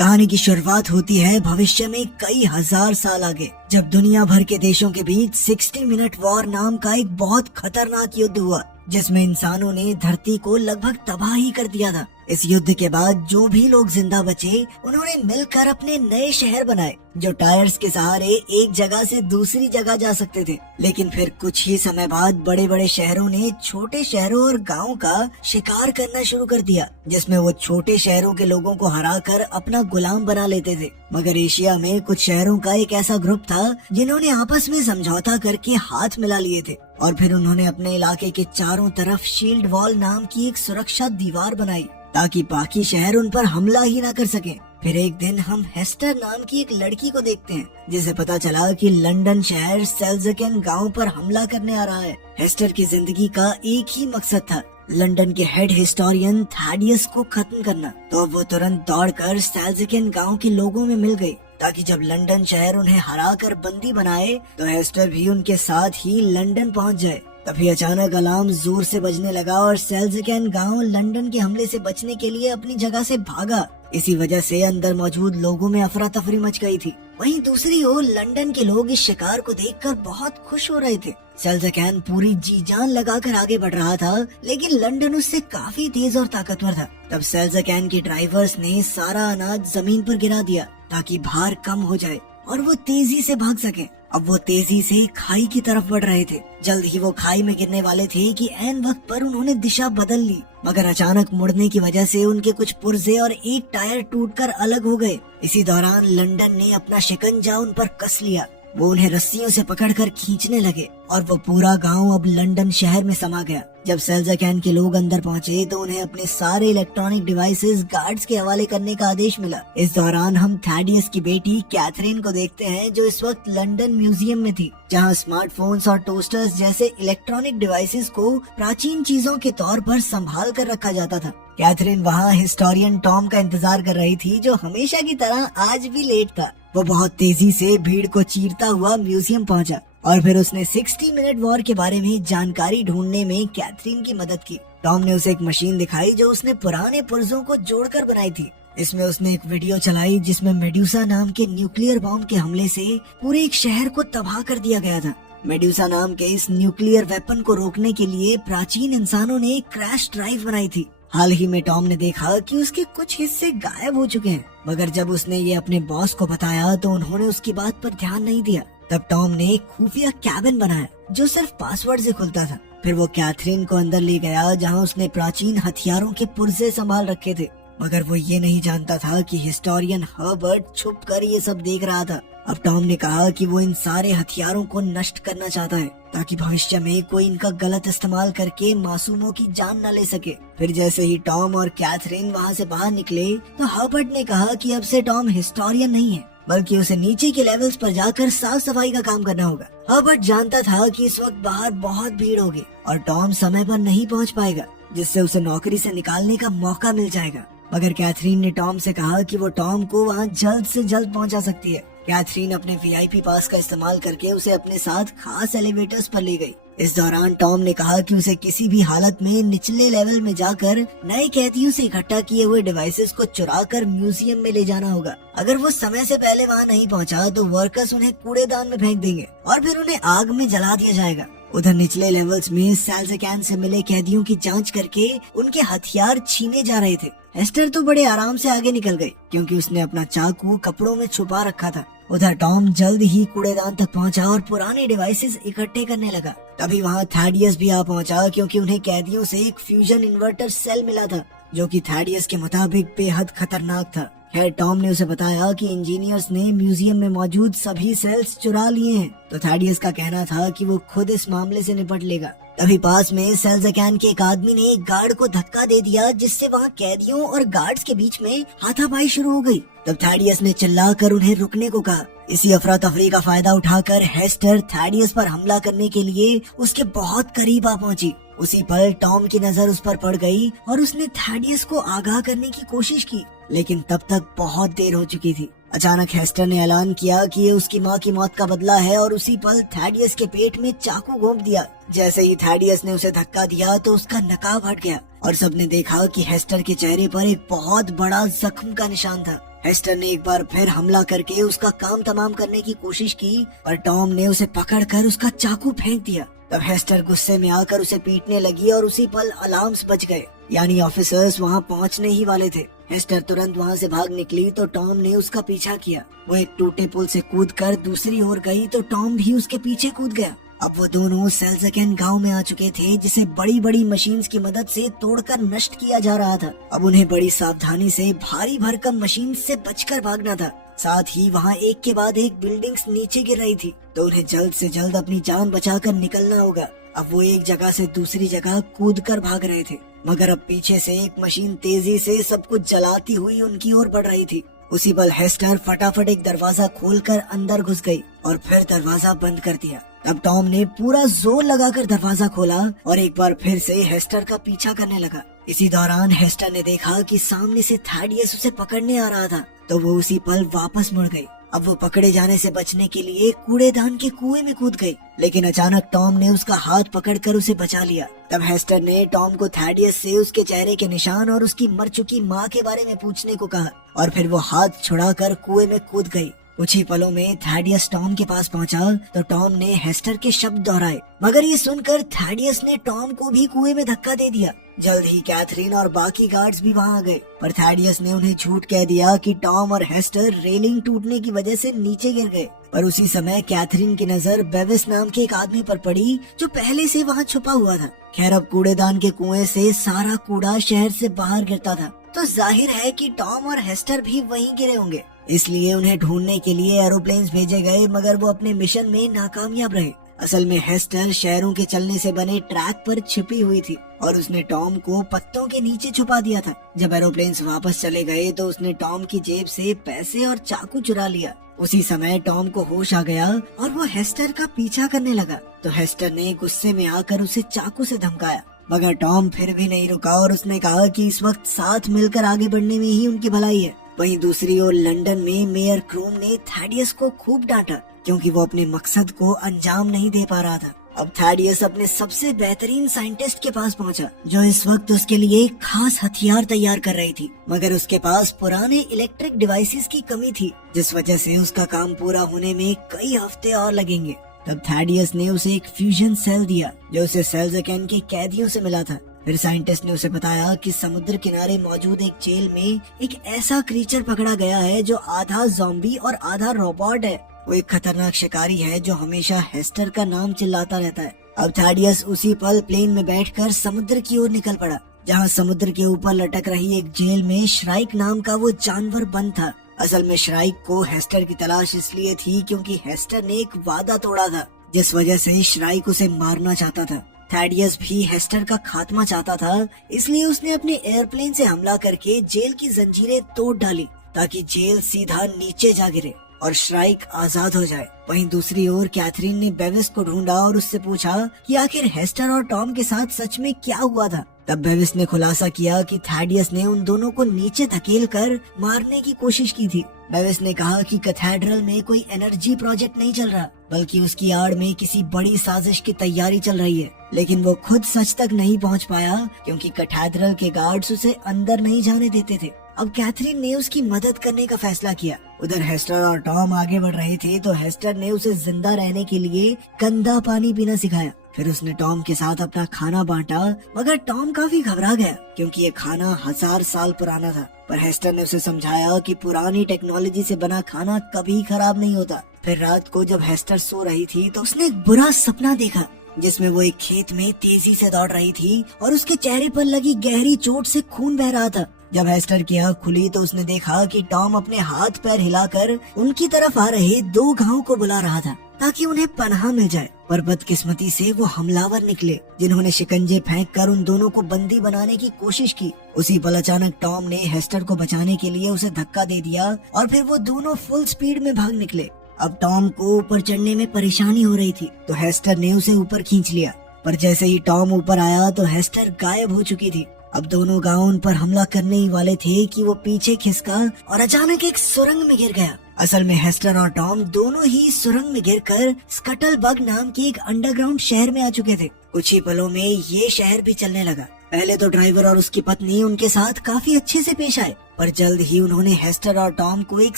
कहानी की शुरुआत होती है भविष्य में कई हजार साल आगे, जब दुनिया भर के देशों के बीच 60 मिनट वॉर नाम का एक बहुत खतरनाक युद्ध हुआ, जिसमें इंसानों ने धरती को लगभग तबाह ही कर दिया था। इस युद्ध के बाद जो भी लोग जिंदा बचे, उन्होंने मिलकर अपने नए शहर बनाए, जो टायर्स के सहारे एक जगह से दूसरी जगह जा सकते थे। लेकिन फिर कुछ ही समय बाद बड़े बड़े शहरों ने छोटे शहरों और गाँव का शिकार करना शुरू कर दिया, जिसमें वो छोटे शहरों के लोगों को हराकर अपना गुलाम बना लेते थे। मगर एशिया में कुछ शहरों का एक ऐसा ग्रुप था जिन्होंने आपस में समझौता करके हाथ मिला लिए थे, और फिर उन्होंने अपने इलाके के चारों तरफ शील्ड वॉल नाम की एक सुरक्षा दीवार बनाई, ताकि बाकी शहर उन पर हमला ही ना कर सकें। फिर एक दिन हम हेस्टर नाम की एक लड़की को देखते हैं, जिसे पता चला कि लंदन शहर सेल्ज़केन गांव पर हमला करने आ रहा है। हेस्टर की जिंदगी का एक ही मकसद था, लंदन के हेड हिस्टोरियन थैडियस को खत्म करना। तो अब वो तुरंत दौड़कर सेल्ज़केन गांव के लोगों में मिल गई, ताकि जब लंदन शहर उन्हें हराकर बंदी बनाए तो हेस्टर भी उनके साथ ही लंदन पहुंच जाए। तभी अचानक अलार्म जोर से बजने लगा और सेल्ज़केन गांव लंदन के हमले से बचने के लिए अपनी जगह से भागा। इसी वजह से अंदर मौजूद लोगों में अफरा तफरी मच गई थी। वहीं दूसरी ओर लंदन के लोग इस शिकार को देखकर बहुत खुश हो रहे थे। सेल्ज़केन पूरी जी जान लगाकर आगे बढ़ रहा था, लेकिन लंदन उससे काफी तेज और ताकतवर था। तब सेल्ज़केन के ड्राइवर्स ने सारा अनाज जमीन पर गिरा दिया, ताकि भार कम हो जाए और वो तेजी से भाग सके। अब वो तेजी से खाई की तरफ बढ़ रहे थे। जल्द ही वो खाई में गिरने वाले थे कि ऐन वक्त पर उन्होंने दिशा बदल ली, मगर अचानक मुड़ने की वजह से उनके कुछ पुर्जे और एक टायर टूटकर अलग हो गए। इसी दौरान लंदन ने अपना शिकंजा उन पर कस लिया। वो उन्हें रस्सियों से पकड़कर खींचने लगे और वो पूरा गांव अब लंदन शहर में समा गया। जब सेल्ज़केन के लोग अंदर पहुंचे तो उन्हें अपने सारे इलेक्ट्रॉनिक डिवाइसेस गार्ड्स के हवाले करने का आदेश मिला। इस दौरान हम थैडियस की बेटी कैथरीन को देखते हैं, जो इस वक्त लंदन म्यूजियम में थी, जहां स्मार्टफोन्स और टोस्टर्स जैसे इलेक्ट्रॉनिक डिवाइसेस को प्राचीन चीजों के तौर पर संभाल कर रखा जाता था। कैथरीन वहाँ हिस्टोरियन टॉम का इंतजार कर रही थी, जो हमेशा की तरह आज भी लेट था। वो बहुत तेजी से भीड़ को चीरता हुआ म्यूजियम पहुंचा और फिर उसने 60 मिनट वॉर के बारे में जानकारी ढूंढने में कैथरीन की मदद की। टॉम ने उसे एक मशीन दिखाई जो उसने पुराने पुर्जों को जोड़कर बनाई थी। इसमें उसने एक वीडियो चलाई जिसमें मेडुसा नाम के न्यूक्लियर बॉम्ब के हमले से पूरे एक शहर को तबाह कर दिया गया था। मेडुसा नाम के इस न्यूक्लियर वेपन को रोकने के लिए प्राचीन इंसानों ने एक क्रैश ड्राइव बनाई थी। हाल ही में टॉम ने देखा कि उसके कुछ हिस्से गायब हो चुके हैं, मगर जब उसने ये अपने बॉस को बताया तो उन्होंने उसकी बात पर ध्यान नहीं दिया। तब टॉम ने एक खुफिया कैबिन बनाया जो सिर्फ पासवर्ड से खुलता था। फिर वो कैथरीन को अंदर ले गया, जहां उसने प्राचीन हथियारों के पुर्जे संभाल रखे थे, मगर वो ये नहीं जानता था कि हिस्टोरियन हर्बर्ट छुप कर ये सब देख रहा था। अब टॉम ने कहा कि वो इन सारे हथियारों को नष्ट करना चाहता है, ताकि भविष्य में कोई इनका गलत इस्तेमाल करके मासूमों की जान न ले सके। फिर जैसे ही टॉम और कैथरीन वहाँ से बाहर निकले तो हर्बर्ट ने कहा कि अब से टॉम हिस्टोरियन नहीं है, बल्कि उसे नीचे के लेवल्स पर जाकर साफ सफाई का काम करना होगा। हर्बर्ट जानता था कि इस वक्त बाहर बहुत भीड़ होगी और टॉम समय पर नहीं पहुंच पाएगा, जिससे उसे नौकरी से निकालने का मौका मिल जाएगा। मगर कैथरीन ने टॉम से कहा कि वो टॉम को वहाँ जल्द से जल्द पहुँचा सकती है। कैथरीन अपने वीआईपी पास का इस्तेमाल करके उसे अपने साथ खास एलिवेटर्स पर ले गई। इस दौरान टॉम ने कहा कि उसे किसी भी हालत में निचले लेवल में जाकर नए कैदियों से इकट्ठा किए हुए डिवाइसेस को चुराकर म्यूजियम में ले जाना होगा। अगर वो समय से पहले वहाँ नहीं पहुँचा तो वर्कर्स उन्हें कूड़ेदान में फेंक देंगे और फिर उन्हें आग में जला दिया जाएगा। उधर निचले लेवल्स में सेल्ज़केन से मिले कैदियों की जांच करके उनके हथियार छीने जा रहे थे। हेस्टर तो बड़े आराम से आगे निकल गई, क्योंकि उसने अपना चाकू कपड़ों में छुपा रखा था। उधर टॉम जल्द ही कूड़ेदान तक पहुंचा और पुराने डिवाइसेस इकट्ठे करने लगा। तभी वहां थैडियस भी आ पहुंचा, क्योंकि उन्हें कैदियों से एक फ्यूजन इन्वर्टर सेल मिला था, जो कि थैडियस के मुताबिक बेहद खतरनाक था। खैर टॉम ने उसे बताया कि इंजीनियर्स ने म्यूजियम में मौजूद सभी सेल्स चुरा लिए हैं, तो थैडियस का कहना था कि वो खुद इस मामले से निपट लेगा। तभी पास में सेल्ज़केन के एक आदमी ने एक गार्ड को धक्का दे दिया, जिससे वहाँ कैदियों और गार्ड्स के बीच में हाथापाई शुरू हो गई। तब थैडियस ने चिल्लाकर उन्हें रुकने को कहा। इसी अफरा तफरी का फायदा उठाकर हेस्टर थैडियस पर हमला करने के लिए उसके बहुत करीब आ पहुंची। उसी पल टॉम की नजर उस पर पड़ गई और उसने थैडियस को आगाह करने की कोशिश की, लेकिन तब तक बहुत देर हो चुकी थी। अचानक हेस्टर ने ऐलान किया कि ये उसकी माँ की मौत का बदला है और उसी पल थैडियस के पेट में चाकू घोंप दिया। जैसे ही थैडियस ने उसे धक्का दिया तो उसका नकाब हट गया और सबने देखा कि हेस्टर के चेहरे पर एक बहुत बड़ा जख्म का निशान था। हेस्टर ने एक बार फिर हमला करके उसका काम तमाम करने की कोशिश की, पर टॉम ने उसे पकड़कर उसका चाकू फेंक दिया। तब हेस्टर गुस्से में आकर उसे पीटने लगी और उसी पल अलार्म्स बज गए, यानी ऑफिसर्स वहाँ पहुँचने ही वाले थे। हेस्टर तुरंत वहाँ से भाग निकली तो टॉम ने उसका पीछा किया। वो एक टूटे पुल से कूदकर दूसरी ओर गई तो टॉम भी उसके पीछे कूद गया। अब वो दोनों सेल्ज़केन गांव में आ चुके थे, जिसे बड़ी बड़ी मशीन्स की मदद से तोड़कर नष्ट किया जा रहा था। अब उन्हें बड़ी सावधानी से भारी भरकम मशीन से बचकर भागना था। साथ ही वहाँ एक के बाद एक बिल्डिंग्स नीचे गिर रही थी, तो उन्हें जल्द से जल्द अपनी जान बचाकर निकलना होगा। अब वो एक जगह से दूसरी जगह कूदकर भाग रहे थे, मगर अब पीछे से एक मशीन तेजी से सब कुछ जलाती हुई उनकी ओर बढ़ रही थी। उसी पल हेस्टर फटाफट एक दरवाजा खोलकर अंदर घुस गई और फिर दरवाजा बंद कर दिया। तब टॉम ने पूरा जोर लगाकर दरवाजा खोला और एक बार फिर से हेस्टर का पीछा करने लगा। इसी दौरान हेस्टर ने देखा कि सामने से थैडियस उसे पकड़ने आ रहा था, तो वो उसी पल वापस मुड़ गई। अब वो पकड़े जाने से बचने के लिए कूड़ेदान के कुएं में कूद गई, लेकिन अचानक टॉम ने उसका हाथ पकड़कर उसे बचा लिया। तब हेस्टर ने टॉम को थैडियस से उसके चेहरे के निशान और उसकी मर चुकी माँ के बारे में पूछने को कहा और फिर वो हाथ छुड़ाकर कुएं में कूद गई। कुछ ही पलों में थैडियस टॉम के पास पहुंचा तो टॉम ने हेस्टर के शब्द दोहराए, मगर ये सुनकर थैडियस ने टॉम को भी कुएं में धक्का दे दिया। जल्द ही कैथरीन और बाकी गार्ड्स भी वहां आ गए, पर थैडियस ने उन्हें झूठ कह दिया कि टॉम और हेस्टर रेलिंग टूटने की वजह से नीचे गिर गए। पर उसी समय कैथरीन की नजर बेविस नाम के एक आदमी पर पड़ी, जो पहले से वहाँ छुपा हुआ था। खैर, अब कूड़ेदान के कुएं से सारा कूड़ा शहर से बाहर गिरता था, तो जाहिर है कि टॉम और हेस्टर भी वहीं गिरे होंगे। इसलिए उन्हें ढूंढने के लिए एरोप्लेन्स भेजे गए, मगर वो अपने मिशन में नाकामयाब रहे। असल में हेस्टर शहरों के चलने से बने ट्रैक पर छिपी हुई थी और उसने टॉम को पत्तों के नीचे छुपा दिया था। जब एरोप्लेन्स वापस चले गए तो उसने टॉम की जेब से पैसे और चाकू चुरा लिया। उसी समय टॉम को होश आ गया और वो हेस्टर का पीछा करने लगा, तो हेस्टर ने गुस्से में आकर उसे चाकू से धमकाया, मगर टॉम फिर भी नहीं रुका और उसने कहा कि इस वक्त साथ मिलकर आगे बढ़ने में ही उनकी भलाई है। वहीं दूसरी ओर लंदन में मेयर क्रूम ने थैडियस को खूब डांटा, क्योंकि वो अपने मकसद को अंजाम नहीं दे पा रहा था। अब थैडियस अपने सबसे बेहतरीन साइंटिस्ट के पास पहुंचा, जो इस वक्त उसके लिए खास हथियार तैयार कर रही थी, मगर उसके पास पुराने इलेक्ट्रिक डिवाइसेस की कमी थी, जिस वजह से उसका काम पूरा होने में कई हफ्ते और लगेंगे। तब थैडियस ने उसे एक फ्यूजन सेल दिया, जो उसे सेल्ज़केन के कैदियों से मिला था। फिर साइंटिस्ट ने उसे बताया कि समुद्र किनारे मौजूद एक जेल में एक ऐसा क्रीचर पकड़ा गया है जो आधा ज़ॉम्बी और आधा रोबोट है। वो एक खतरनाक शिकारी है जो हमेशा हेस्टर का नाम चिल्लाता रहता है। अब थैडियस उसी पल प्लेन में बैठकर समुद्र की ओर निकल पड़ा, जहाँ समुद्र के ऊपर लटक रही एक जेल में श्राइक नाम का वो जानवर बंद था। असल में श्राइक को हेस्टर की तलाश इसलिए थी क्योंकि हेस्टर ने एक वादा तोड़ा था, जिस वजह से श्राइक उसे मारना चाहता था। थैडियस भी हेस्टर का खात्मा चाहता था, इसलिए उसने अपने एयरप्लेन से हमला करके जेल की जंजीरें तोड़ डाली, ताकि जेल सीधा नीचे जा गिरे और श्राइक आजाद हो जाए। वहीं दूसरी ओर कैथरीन ने बेविस को ढूंढा और उससे पूछा कि आखिर हेस्टर और टॉम के साथ सच में क्या हुआ था। तब बेविस ने खुलासा किया कि थैडियस ने उन दोनों को नीचे धकेलकर मारने की कोशिश की थी। बेविस ने कहा कि कैथेड्रल में कोई एनर्जी प्रोजेक्ट नहीं चल रहा, बल्कि उसकी आड़ में किसी बड़ी साजिश की तैयारी चल रही है, लेकिन वो खुद सच तक नहीं पहुंच पाया क्योंकि कैथेड्रल के गार्ड्स उसे अंदर नहीं जाने देते थे। अब कैथरीन ने उसकी मदद करने का फैसला किया। उधर हेस्टर और टॉम आगे बढ़ रहे थे, तो हेस्टर ने उसे जिंदा रहने के लिए गंदा पानी पीना सिखाया। फिर उसने टॉम के साथ अपना खाना बांटा, मगर टॉम काफी घबरा गया क्योंकि ये खाना 1000 साल पुराना था। पर हेस्टर ने उसे समझाया कि पुरानी टेक्नोलॉजी से बना खाना कभी खराब नहीं होता। फिर रात को जब हेस्टर सो रही थी तो उसने एक बुरा सपना देखा, जिसमें वो एक खेत में तेजी से दौड़ रही थी और उसके चेहरे पर लगी गहरी चोट से खून बह रहा था। जब हेस्टर की आँख खुली तो उसने देखा कि टॉम अपने हाथ पैर हिलाकर उनकी तरफ आ रहे 2 गांवों को बुला रहा था, ताकि उन्हें पनाह मिल जाए। पर बदकिस्मती से वो हमलावर निकले, जिन्होंने शिकंजे फेंककर उन दोनों को बंदी बनाने की कोशिश की। उसी पल अचानक टॉम ने हेस्टर को बचाने के लिए उसे धक्का दे दिया और फिर वो दोनों फुल स्पीड में भाग निकले। अब टॉम को ऊपर चढ़ने में परेशानी हो रही थी, तो हेस्टर ने उसे ऊपर खींच लिया। पर जैसे ही टॉम ऊपर आया तो हेस्टर गायब हो चुकी थी। अब दोनों गांव उन पर हमला करने ही वाले थे कि वो पीछे खिसका और अचानक एक सुरंग में गिर गया। असल में हेस्टर और टॉम दोनों ही सुरंग में गिरकर स्कटलबग नाम के एक अंडरग्राउंड शहर में आ चुके थे। कुछ ही पलों में ये शहर भी चलने लगा। पहले तो ड्राइवर और उसकी पत्नी उनके साथ काफी अच्छे से पेश आए, पर जल्द ही उन्होंने हेस्टर और टॉम को एक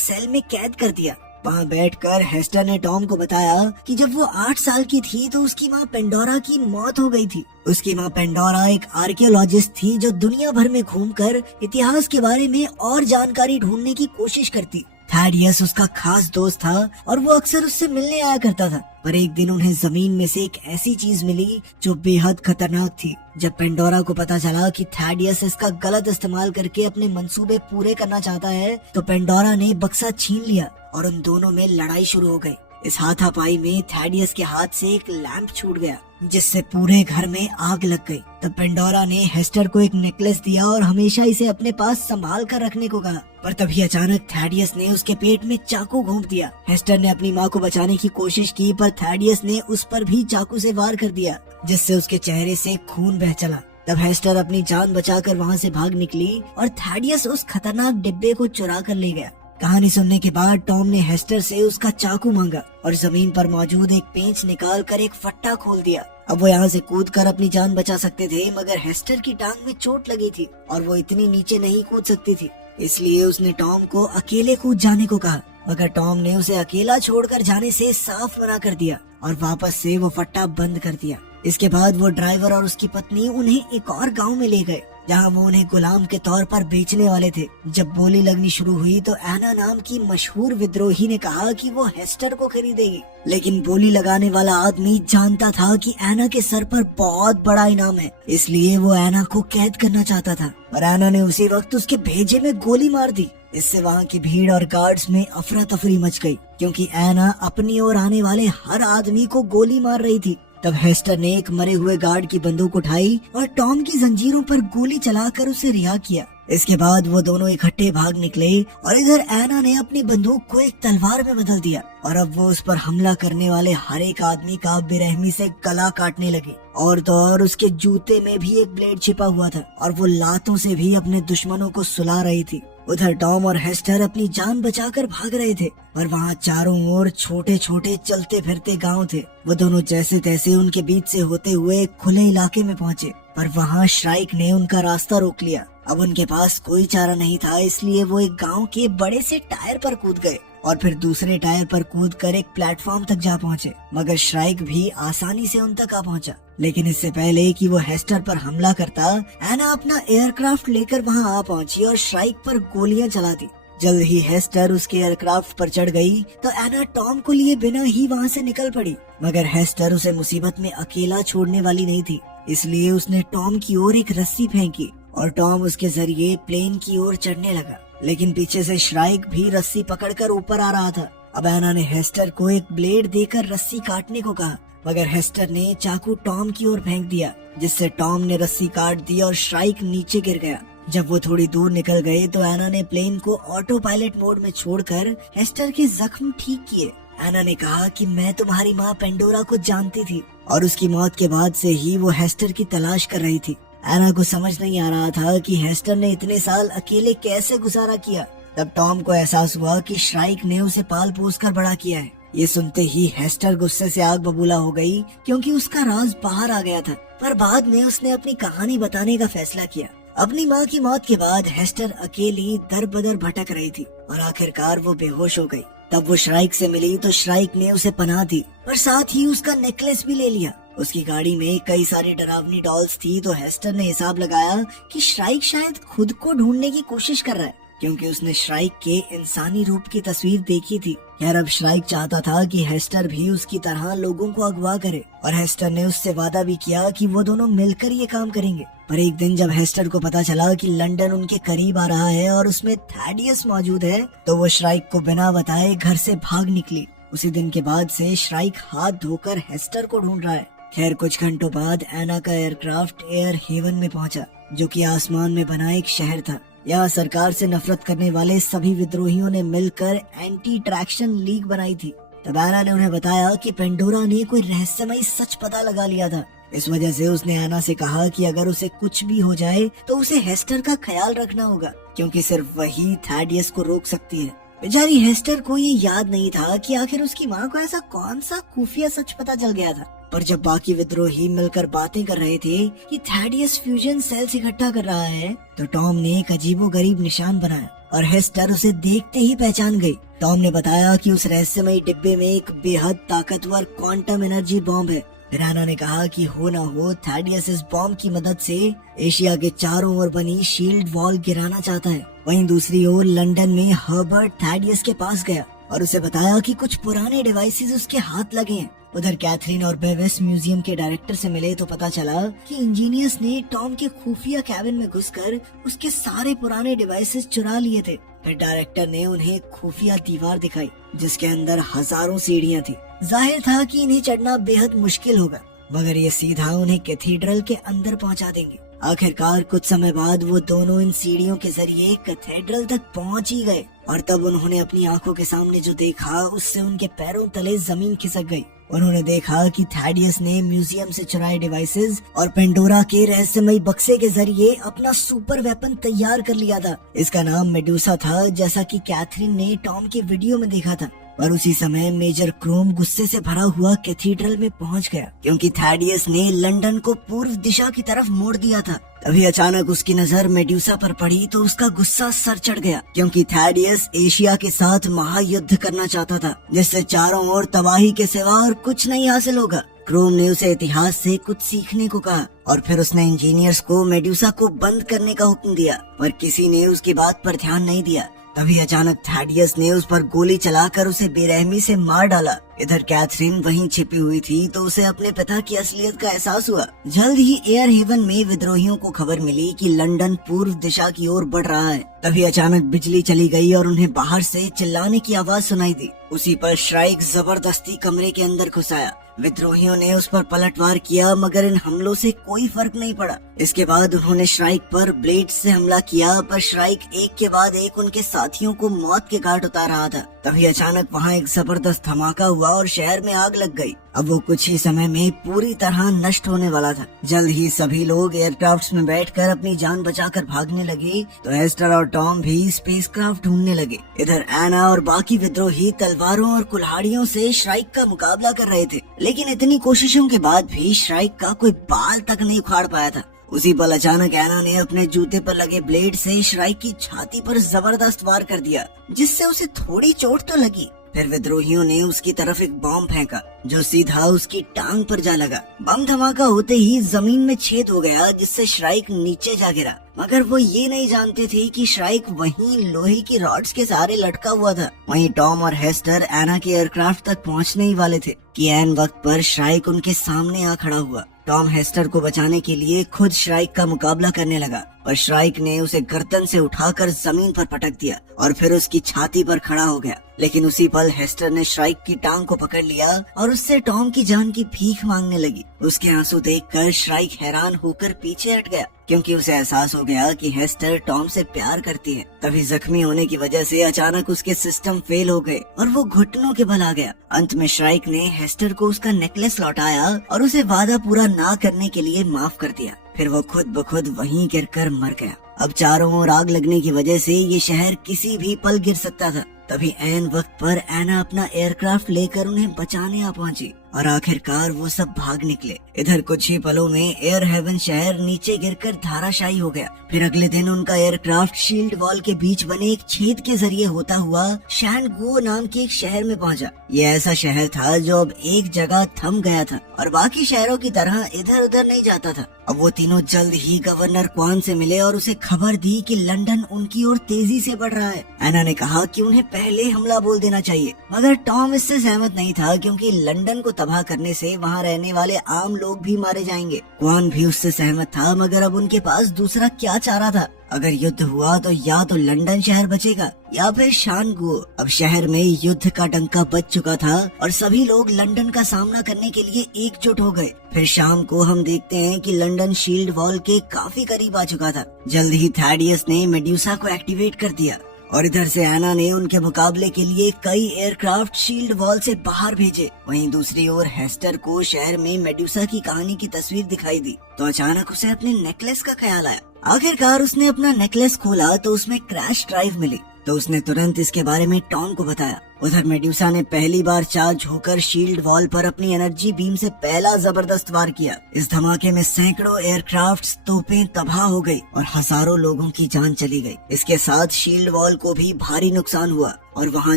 सेल में कैद कर दिया। वहाँ बैठकर हेस्टर ने टॉम को बताया कि जब वो 8 साल की थी तो उसकी माँ पेंडोरा की मौत हो गई थी। उसकी माँ पेंडोरा एक आर्कियोलॉजिस्ट थी जो दुनिया भर में घूमकर इतिहास के बारे में और जानकारी ढूंढने की कोशिश करती। थैडियस उसका खास दोस्त था और वो अक्सर उससे मिलने आया करता था, पर एक दिन उन्हें जमीन में से एक ऐसी चीज मिली जो बेहद खतरनाक थी। जब पेंडोरा को पता चला कि थैडियस इसका गलत इस्तेमाल करके अपने मंसूबे पूरे करना चाहता है, तो पेंडोरा ने बक्सा छीन लिया और उन दोनों में लड़ाई शुरू हो गई। इस हाथापाई में थैडियस के हाथ से एक लैंप छूट गया, जिससे पूरे घर में आग लग गई। तब पेंडोरा ने हेस्टर को एक नेकलेस दिया और हमेशा इसे अपने पास संभाल कर रखने को कहा, पर तभी अचानक थैडियस ने उसके पेट में चाकू घोंप दिया। हेस्टर ने अपनी माँ को बचाने की कोशिश की, पर थैडियस ने उस पर भी चाकू से वार कर दिया, जिससे उसके चेहरे से खून बह चला। तब हेस्टर अपनी जान बचाकर वहाँ से भाग निकली और थैडियस उस खतरनाक डिब्बे को चुरा कर ले गया। कहानी सुनने के बाद टॉम ने हेस्टर से उसका चाकू मांगा और जमीन पर मौजूद एक पेंच निकाल कर एक फट्टा खोल दिया। अब वो यहाँ से कूदकर अपनी जान बचा सकते थे, मगर हेस्टर की टांग में चोट लगी थी और वो इतनी नीचे नहीं कूद सकती थी, इसलिए उसने टॉम को अकेले कूद जाने को कहा। मगर टॉम ने उसे अकेला छोड़कर जाने से साफ मना कर दिया और वापस से वो फट्टा बंद कर दिया। इसके बाद वो ड्राइवर और उसकी पत्नी उन्हें एक और गांव में ले गए, जहां वो उन्हें गुलाम के तौर पर बेचने वाले थे। जब बोली लगनी शुरू हुई तो एना नाम की मशहूर विद्रोही ने कहा कि वो हेस्टर को खरीदेगी, लेकिन बोली लगाने वाला आदमी जानता था कि एना के सर पर बहुत बड़ा इनाम है, इसलिए वो एना को कैद करना चाहता था। और एना ने उसी वक्त उसके भेजे में गोली मार दी। इससे वहाँ की भीड़ और गार्ड्स में अफरा तफरी मच गई, क्योंकि एना अपनी ओर आने वाले हर आदमी को गोली मार रही थी। तब हेस्टर ने एक मरे हुए गार्ड की बंदूक उठाई और टॉम की जंजीरों पर गोली चलाकर उसे रिहा किया। इसके बाद वो दोनों इकट्ठे भाग निकले और इधर एना ने अपनी बंदूक को एक तलवार में बदल दिया और अब वो उस पर हमला करने वाले हर एक आदमी का बेरहमी से गला काटने लगी। और तो और उसके जूते में भी एक ब्लेड छिपा हुआ था और वो लातों से भी अपने दुश्मनों को सुला रही थी। उधर टॉम और हेस्टर अपनी जान बचाकर भाग रहे थे और वहाँ चारों ओर छोटे छोटे चलते फिरते गांव थे। वो दोनों जैसे तैसे उनके बीच से होते हुए खुले इलाके में पहुँचे, पर वहाँ श्राइक ने उनका रास्ता रोक लिया। अब उनके पास कोई चारा नहीं था, इसलिए वो एक गांव के बड़े से टायर पर कूद गए और फिर दूसरे टायर पर कूदकर एक प्लेटफॉर्म तक जा पहुँचे। मगर श्राइक भी आसानी से उन तक आ पहुँचा, लेकिन इससे पहले कि वो हेस्टर पर हमला करता, एना अपना एयरक्राफ्ट लेकर वहाँ आ पहुँची और श्राइक पर गोलियां चला दी। जल्द ही हेस्टर उसके एयरक्राफ्ट पर चढ़ गई तो एना टॉम को लिए बिना ही वहाँ से निकल पड़ी, मगर हेस्टर उसे मुसीबत में अकेला छोड़ने वाली नहीं थी, इसलिए उसने टॉम की ओर एक रस्सी फेंकी और टॉम उसके जरिए प्लेन की ओर चढ़ने लगा। लेकिन पीछे से श्राइक भी रस्सी पकड़कर ऊपर आ रहा था। अब एना ने हेस्टर को एक ब्लेड देकर रस्सी काटने को कहा, मगर हेस्टर ने चाकू टॉम की ओर फेंक दिया, जिससे टॉम ने रस्सी काट दी और श्राइक नीचे गिर गया। जब वो थोड़ी दूर निकल गए तो एना ने प्लेन को ऑटो पायलट मोड में छोड़कर हेस्टर के जख्म ठीक किए। एना ने कहा कि मैं तुम्हारी माँ पेंडोरा को जानती थी और उसकी मौत के बाद से ही वो हेस्टर की तलाश कर रही थी। एना को समझ नहीं आ रहा था कि हेस्टर ने इतने साल अकेले कैसे गुजारा किया। तब टॉम को एहसास हुआ कि श्राइक ने उसे पाल पोस कर बड़ा किया है। ये सुनते ही हेस्टर गुस्से से आग बबूला हो गई, क्योंकि उसका राज बाहर आ गया था। पर बाद में उसने अपनी कहानी बताने का फैसला किया। अपनी माँ की मौत के बाद हेस्टर अकेली दर बदर भटक रही थी और आखिरकार वो बेहोश हो गई। तब वो श्राइक से मिली तो श्राइक ने उसे पनाह दी, पर साथ ही उसका नेकलेस भी ले लिया। उसकी गाड़ी में कई सारी डरावनी डॉल्स थी, तो हेस्टर ने हिसाब लगाया कि श्राइक शायद खुद को ढूंढने की कोशिश कर रहा है, क्योंकि उसने श्राइक के इंसानी रूप की तस्वीर देखी थी। यार अब श्राइक चाहता था कि हेस्टर भी उसकी तरह लोगों को अगवा करे, और हेस्टर ने उससे वादा भी किया कि वो दोनों मिलकर ये काम करेंगे। पर एक दिन जब हेस्टर को पता चला कि लंदन उनके करीब आ रहा है और उसमें थैडियस मौजूद है, तो वो श्राइक को बिना बताए घर से भाग निकली। उसी दिन के बाद से श्राइक हाथ धोकर हेस्टर को ढूंढ रहा है। खैर कुछ घंटों बाद एना का एयरक्राफ्ट एयर हेवन में पहुंचा, जो कि आसमान में बना एक शहर था। यहाँ सरकार से नफरत करने वाले सभी विद्रोहियों ने मिलकर एंटी ट्रैक्शन लीग बनाई थी। तब एना ने उन्हें बताया कि पेंडोरा ने कोई रहस्यमयी सच पता लगा लिया था। इस वजह से उसने एना से कहा कि अगर उसे कुछ भी हो जाए तो उसे हेस्टर का ख्याल रखना होगा, क्योंकि सिर्फ वही थैडियस को रोक सकती है। बेचारी हेस्टर को ये याद नहीं था कि आखिर उसकी माँ को ऐसा कौन सा खुफिया सच पता चल गया था। पर जब बाकी विद्रोही मिलकर बातें कर रहे थे कि थैडियस फ्यूजन सेल्स इकट्ठा कर रहा है, तो टॉम ने एक अजीबोगरीब निशान बनाया और हेस्टर उसे देखते ही पहचान गई। टॉम ने बताया कि उस रहस्यमयी डिब्बे में एक बेहद ताकतवर क्वांटम एनर्जी बॉम्ब है। फिर एना ने कहा कि हो न हो थैडियस इस बॉम्ब की मदद से एशिया के चारों ओर बनी शील्ड वॉल गिराना चाहता है। वहीं दूसरी ओर लंदन में हर्बर्ट थैडियस के पास गया और उसे बताया कि कुछ पुराने डिवाइसेस उसके हाथ लगे हैं। उधर कैथरीन और बेवेस म्यूजियम के डायरेक्टर से मिले तो पता चला कि इंजीनियर्स ने टॉम के खुफिया कैबिन में घुसकर उसके सारे पुराने डिवाइसेस चुरा लिए थे। फिर डायरेक्टर ने उन्हें खुफिया दीवार दिखाई जिसके अंदर हजारों सीढ़ियां थी। जाहिर था कि इन्हें चढ़ना बेहद मुश्किल होगा, मगर ये सीधा उन्हें कैथीड्रल के अंदर पहुंचा देंगे। आखिरकार कुछ समय बाद वो दोनों इन सीढ़ियों के जरिए कैथेड्रल तक पहुंच ही गए और तब उन्होंने अपनी आंखों के सामने जो देखा उससे उनके पैरों तले जमीन खिसक गई। उन्होंने देखा कि थैडियस ने म्यूजियम से चुराए डिवाइसेस और पेंडोरा के रहस्यमयी बक्से के जरिए अपना सुपर वेपन तैयार कर लिया था। इसका नाम मेडुसा था, जैसा कि कैथरीन ने टॉम के वीडियो में देखा था। और उसी समय मेजर क्रोम गुस्से से भरा हुआ कैथीड्रल में पहुंच गया क्योंकि थैडियस ने लंदन को पूर्व दिशा की तरफ मोड़ दिया था। तभी अचानक उसकी नजर मेडुसा पर पड़ी तो उसका गुस्सा सर चढ़ गया क्योंकि थैडियस एशिया के साथ महायुद्ध करना चाहता था जिससे चारों ओर तबाही के सिवा और कुछ नहीं हासिल होगा। क्रोम ने उसे इतिहास से कुछ सीखने को कहा और फिर उसने इंजीनियर्स को मेडुसा को बंद करने का हुक्म दिया, पर किसी ने उसकी बात पर ध्यान नहीं दिया। तभी अचानक थैडियस ने उस पर गोली चलाकर उसे बेरहमी से मार डाला। इधर कैथरीन वहीं छिपी हुई थी तो उसे अपने पिता की असलियत का एहसास हुआ। जल्द ही एयर हेवन में विद्रोहियों को खबर मिली कि लंदन पूर्व दिशा की ओर बढ़ रहा है। तभी अचानक बिजली चली गई और उन्हें बाहर से चिल्लाने की आवाज सुनाई दी। उसी पर श्राइक जबरदस्ती कमरे के अंदर घुस आया। विद्रोहियों ने उस पर पलटवार किया मगर इन हमलों से कोई फर्क नहीं पड़ा। इसके बाद उन्होंने श्राइक पर ब्लेड से हमला किया, पर श्राइक एक के बाद एक उनके साथियों को मौत के घाट उतार रहा था। तभी अचानक वहाँ एक जबरदस्त धमाका हुआ और शहर में आग लग गई। अब वो कुछ ही समय में पूरी तरह नष्ट होने वाला था। जल्द ही सभी लोग एयरक्राफ्ट में बैठकर अपनी जान बचाकर भागने लगे तो हेस्टर और टॉम भी स्पेसक्राफ्ट ढूंढने लगे। इधर एना और बाकी विद्रोही तलवारों और कुल्हाड़ियों से श्राइक का मुकाबला कर रहे थे, लेकिन इतनी कोशिशों के बाद भी श्राइक का कोई बाल तक नहीं उखाड़ पाया था। उसी पल अचानक एना ने अपने जूते पर लगे ब्लेड से श्राइक की छाती पर जबरदस्त वार कर दिया जिससे उसे थोड़ी चोट तो लगी। फिर विद्रोहियों ने उसकी तरफ एक बॉम्ब फेंका जो सीधा उसकी टांग पर जा लगा। बम धमाका होते ही जमीन में छेद हो गया जिससे श्राइक नीचे जा गिरा, मगर वो ये नहीं जानते थे कि श्राइक वहीं लोहे की रॉड्स के सहारे लटका हुआ था। वहीं टॉम और हेस्टर एना के एयरक्राफ्ट तक पहुंचने ही वाले थे कि ऐन वक्त पर श्राइक उनके सामने आ खड़ा हुआ। टॉम हेस्टर को बचाने के लिए खुद श्राइक का मुकाबला करने लगा, पर श्राइक ने उसे गर्दन से उठाकर जमीन पर पटक दिया और फिर उसकी छाती पर खड़ा हो गया। लेकिन उसी पल हेस्टर ने श्राइक की टांग को पकड़ लिया और उससे टॉम की जान की भीख मांगने लगी। उसके आंसू देखकर श्राइक हैरान होकर पीछे हट गया क्योंकि उसे एहसास हो गया कि हेस्टर टॉम से प्यार करती है। तभी जख्मी होने की वजह से अचानक उसके सिस्टम फेल हो गए और वो घुटनों के बल आ गया। अंत में श्राइक ने हेस्टर को उसका नेकलेस लौटाया और उसे वादा पूरा ना करने के लिए माफ कर दिया। फिर वो खुद ब खुद वहीं गिरकर मर गया। अब चारों ओर आग लगने की वजह से ये शहर किसी भी पल गिर सकता था। तभी ऐन वक्त पर एना अपना एयरक्राफ्ट लेकर उन्हें बचाने आ पहुंची और आखिरकार वो सब भाग निकले। इधर कुछ ही पलों में एयर हेवन शहर नीचे गिरकर धाराशायी हो गया। फिर अगले दिन उनका एयरक्राफ्ट शील्ड वॉल के बीच बने एक छेद के जरिए होता हुआ शैनगुओ नाम के एक शहर में पहुंचा। ये ऐसा शहर था जो अब एक जगह थम गया था और बाकी शहरों की तरह इधर उधर नहीं जाता था। अब वो तीनों जल्द ही गवर्नर क्वान से मिले और उसे खबर दी कि लंदन उनकी ओर तेजी से बढ़ रहा है। एना ने कहा कि उन्हें पहले हमला बोल देना चाहिए, मगर टॉम इससे सहमत नहीं था क्योंकि लंदन को तबाह करने से वहाँ रहने वाले आम लोग भी मारे जाएंगे। क्वान भी उससे सहमत था, मगर अब उनके पास दूसरा क्या चारा था। अगर युद्ध हुआ तो या तो लंदन शहर बचेगा या फिर शैनगुओ। अब शहर में युद्ध का डंका बज चुका था और सभी लोग लंदन का सामना करने के लिए एकजुट हो गए। फिर शाम को हम देखते हैं कि लंदन शील्ड वॉल के काफी करीब आ चुका था। जल्द ही थैडियस ने मेडुसा को एक्टिवेट कर दिया और इधर से एना ने उनके मुकाबले के लिए कई एयरक्राफ्ट शील्ड वॉल से बाहर भेजे। वहीं दूसरी ओर हेस्टर को शहर में मेडुसा की कहानी की तस्वीर दिखाई दी तो अचानक उसे अपने नेकलेस का ख्याल आया। आखिरकार उसने अपना नेकलेस खोला तो उसमें क्रैश ड्राइव मिली तो उसने तुरंत इसके बारे में टॉम को बताया। उधर मेड्यूसा ने पहली बार चार्ज होकर शील्ड वॉल पर अपनी एनर्जी बीम से पहला जबरदस्त वार किया। इस धमाके में सैकड़ों एयरक्राफ्ट्स, तोपें तबाह हो गई और हजारों लोगों की जान चली गई। इसके साथ शील्ड वॉल को भी भारी नुकसान हुआ और वहाँ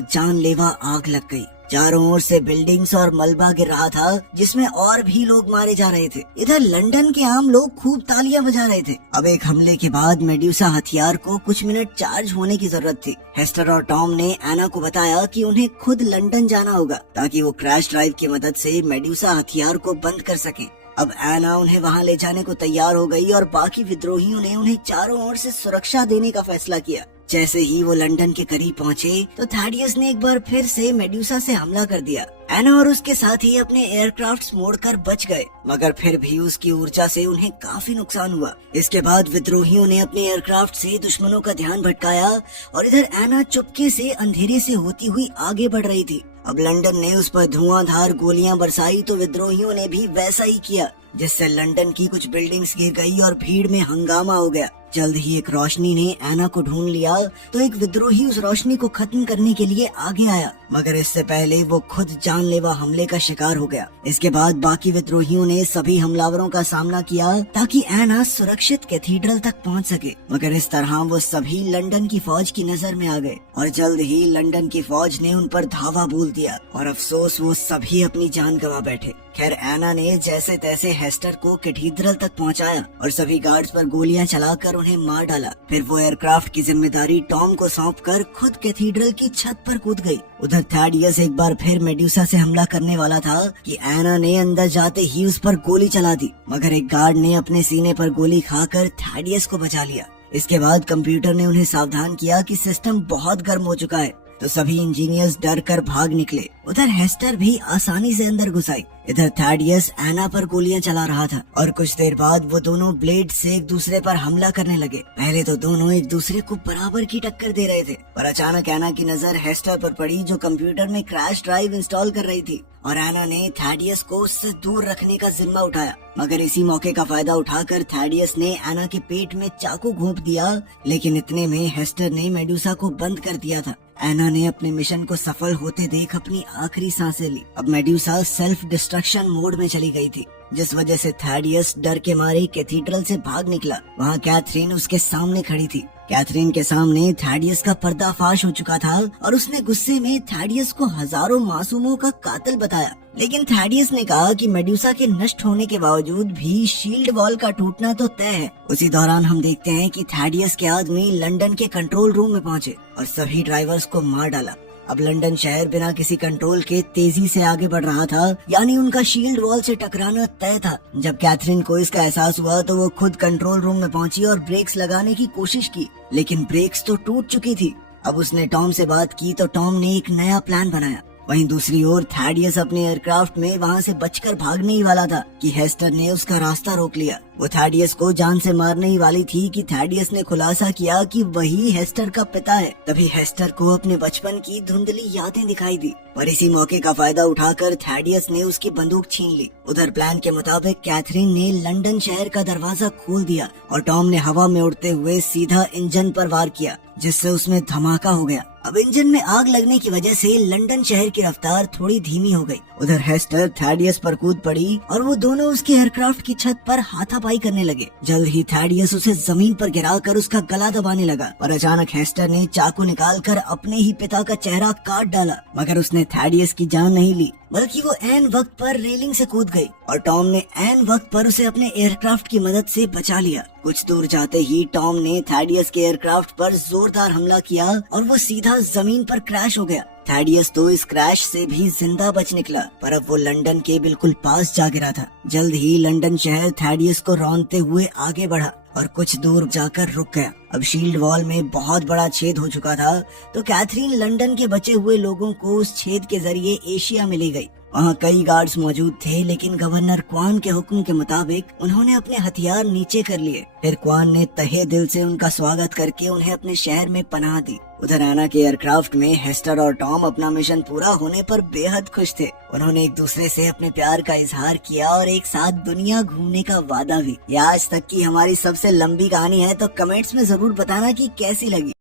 जानलेवा आग लग गई। चारों ओर से बिल्डिंग्स और मलबा गिर रहा था, जिसमें और भी लोग मारे जा रहे थे। इधर लंदन के आम लोग खूब तालियां बजा रहे थे। अब एक हमले के बाद मेड्यूसा हथियार को कुछ मिनट चार्ज होने की जरूरत थी। हेस्टर और टॉम ने एना को बताया कि उन्हें खुद लंदन जाना होगा ताकि वो क्रैश ड्राइव की मदद से मेड्यूसा हथियार को बंद कर सके। अब एना उन्हें वहाँ ले जाने को तैयार हो गई और बाकी विद्रोहियों ने उन्हें चारों ओर से सुरक्षा देने का फैसला किया। जैसे ही वो लंदन के करीब पहुँचे तो थैडियस ने एक बार फिर से मेड्यूसा से हमला कर दिया। एना और उसके साथी अपने एयरक्राफ्ट्स मोड़कर बच गए, मगर फिर भी उसकी ऊर्जा से उन्हें काफी नुकसान हुआ। इसके बाद विद्रोहियों ने अपने एयरक्राफ्ट से दुश्मनों का ध्यान भटकाया और इधर एना चुपके से अंधेरे से होती हुई आगे बढ़ रही थी। अब लंदन ने उस पर धुआंधार गोलियां बरसाई तो विद्रोहियों ने भी वैसा ही किया, जिससे लंदन की कुछ बिल्डिंग्स गिर गई और भीड़ में हंगामा हो गया। जल्द ही एक रोशनी ने एना को ढूंढ लिया तो एक विद्रोही उस रोशनी को खत्म करने के लिए आगे आया, मगर इससे पहले वो खुद जानलेवा हमले का शिकार हो गया। इसके बाद बाकी विद्रोहियों ने सभी हमलावरों का सामना किया ताकि एना सुरक्षित कैथीड्रल तक पहुंच सके, मगर इस तरह वो सभी लंदन की फौज की नजर में आ गए और जल्द ही लंदन की फौज ने उन पर धावा बोल दिया और अफसोस वो सभी अपनी जान गंवा बैठे। खैर एना ने जैसे तैसे हेस्टर को कैथीड्रल तक पहुंचाया और सभी गार्ड्स पर गोलियां चलाकर उन्हें मार डाला। फिर वो एयरक्राफ्ट की जिम्मेदारी टॉम को सौंपकर खुद कैथीड्रल की छत पर कूद गई। उधर थैडियस एक बार फिर मेड्यूसा से हमला करने वाला था कि एना ने अंदर जाते ही उस पर गोली चला दी, मगर एक गार्ड ने अपने सीने पर गोली खाकर थैडियस को बचा लिया। इसके बाद कंप्यूटर ने उन्हें सावधान किया कि सिस्टम बहुत गर्म हो चुका है, तो सभी इंजीनियर्स डर कर भाग निकले। उधर हेस्टर भी आसानी से अंदर घुस आई। इधर थैडियस एना पर गोलियां चला रहा था और कुछ देर बाद वो दोनों ब्लेड से एक दूसरे पर हमला करने लगे। पहले तो दोनों एक दूसरे को बराबर की टक्कर दे रहे थे, पर अचानक एना की नजर हेस्टर पर पड़ी जो कंप्यूटर में क्रैश ड्राइव इंस्टॉल कर रही थी और एना ने थैडियस को उससे दूर रखने का जिम्मा उठाया। मगर इसी मौके का फायदा उठाकर थैडियस ने एना के पेट में चाकू घोंप दिया, लेकिन इतने में हेस्टर ने मेडुसा को बंद कर दिया था। एना ने अपने मिशन को सफल होते देख अपनी आखिरी सांसें ली। अब मेडुसा सेल्फ डिस्ट्रक्शन मोड में चली गई थी, जिस वजह से थैडियस डर के मारे कैथीड्रल से भाग निकला। वहाँ कैथरीन उसके सामने खड़ी थी। कैथरीन के सामने थैडियस का पर्दाफाश हो चुका था और उसने गुस्से में थैडियस को हजारों मासूमों का कातिल बताया। लेकिन थैडियस ने कहा कि मेडुसा के नष्ट होने के बावजूद भी शील्ड वॉल का टूटना तो तय है। उसी दौरान हम देखते हैं कि थैडियस के आदमी लंदन के कंट्रोल रूम में पहुंचे और सभी ड्राइवर्स को मार डाला। अब लंदन शहर बिना किसी कंट्रोल के तेजी से आगे बढ़ रहा था, यानी उनका शील्ड वॉल से टकराना तय था। जब कैथरीन को इसका एहसास हुआ तो वो खुद कंट्रोल रूम में पहुंची और ब्रेक्स लगाने की कोशिश की, लेकिन ब्रेक्स तो टूट चुकी थी। अब उसने टॉम से बात की तो टॉम ने एक नया प्लान बनाया। वहीं दूसरी ओर थैडियस अपने एयरक्राफ्ट में वहां से बचकर भागने ही वाला था कि हेस्टर ने उसका रास्ता रोक लिया। वो थैडियस को जान से मारने ही वाली थी कि थैडियस ने खुलासा किया कि वही हेस्टर का पिता है। तभी हेस्टर को अपने बचपन की धुंधली यादें दिखाई दी और इसी मौके का फायदा उठाकर थैडियस ने उसकी बंदूक छीन ली। उधर प्लान के मुताबिक कैथरीन ने लंदन शहर का दरवाजा खोल दिया और टॉम ने हवा में उड़ते हुए सीधा इंजन पर वार किया, जिससे उसमें धमाका हो गया। अब इंजन में आग लगने की वजह से लंदन शहर की रफ्तार थोड़ी धीमी हो गई। उधर हेस्टर थैडियस पर कूद पड़ी और वो दोनों उसके एयरक्राफ्ट की छत पर हाथापाई करने लगे। जल्द ही थैडियस उसे जमीन पर गिराकर उसका गला दबाने लगा और अचानक हेस्टर ने चाकू निकालकर अपने ही पिता का चेहरा काट डाला, मगर उसने थैडियस की जान नहीं ली, बल्कि वो ऐन वक्त पर रेलिंग से कूद गई और टॉम ने ऐन वक्त पर उसे अपने एयरक्राफ्ट की मदद से बचा लिया। कुछ दूर जाते ही टॉम ने थैडियस के एयरक्राफ्ट पर जोरदार हमला किया और वो सीधा जमीन पर क्रैश हो गया। थैडियस तो इस क्रैश से भी जिंदा बच निकला, पर अब वो लंदन के बिल्कुल पास जा गिरा था। जल्द ही लंदन शहर थैडियस को रौंदते हुए आगे बढ़ा और कुछ दूर जाकर रुक गया। अब शील्ड वॉल में बहुत बड़ा छेद हो चुका था, तो कैथरीन लंदन के बचे हुए लोगों को उस छेद के जरिए एशिया में ले गई। वहाँ कई गार्ड्स मौजूद थे, लेकिन गवर्नर क्वान के हुक्म के मुताबिक उन्होंने अपने हथियार नीचे कर लिए। फिर क्वान ने तहे दिल से उनका स्वागत करके उन्हें अपने शहर में पनाह दी। उधर एना के एयरक्राफ्ट में हेस्टर और टॉम अपना मिशन पूरा होने पर बेहद खुश थे। उन्होंने एक दूसरे से अपने प्यार का इजहार किया और एक साथ दुनिया घूमने का वादा भी। ये आज तक की हमारी सबसे लंबी कहानी है, तो कमेंट्स में जरूर बताना कि कैसी लगी।